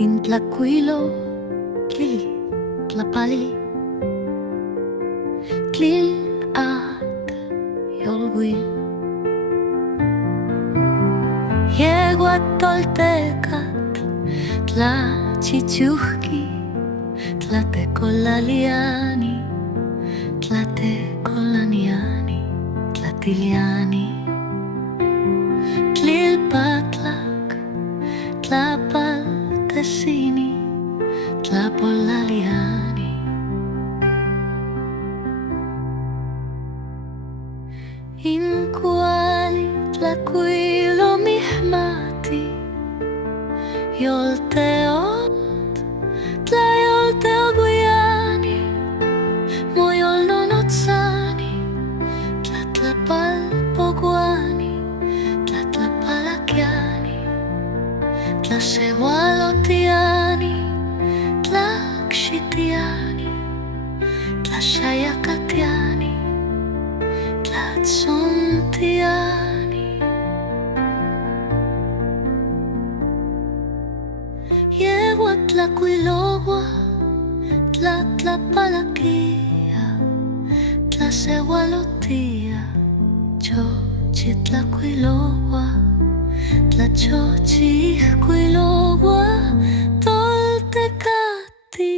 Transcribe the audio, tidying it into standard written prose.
Intlacuilo, tlil, tlapalili, tlil at yolguil. Yeguat toltecat, tlachichuhki, tlatecolaliani, tlatecolaniani, tlatiliani, tlilpatlak, tlapaltesini, tlapolaliani. Inkuali tlacuilo mihmati, yolteot, tlayolteo guiani, moyol nonotzani, tlatlapalpoguani, tlatlapalakiani, tlaxeualotiani, tlakxitiani, tlaxayacatiani, tlatzontiani. Yeguat tlacuilogua, tlatlapalaquia, tlaxeualotia, chochitlacuilogua, tlachochihcuilogua, toltecati.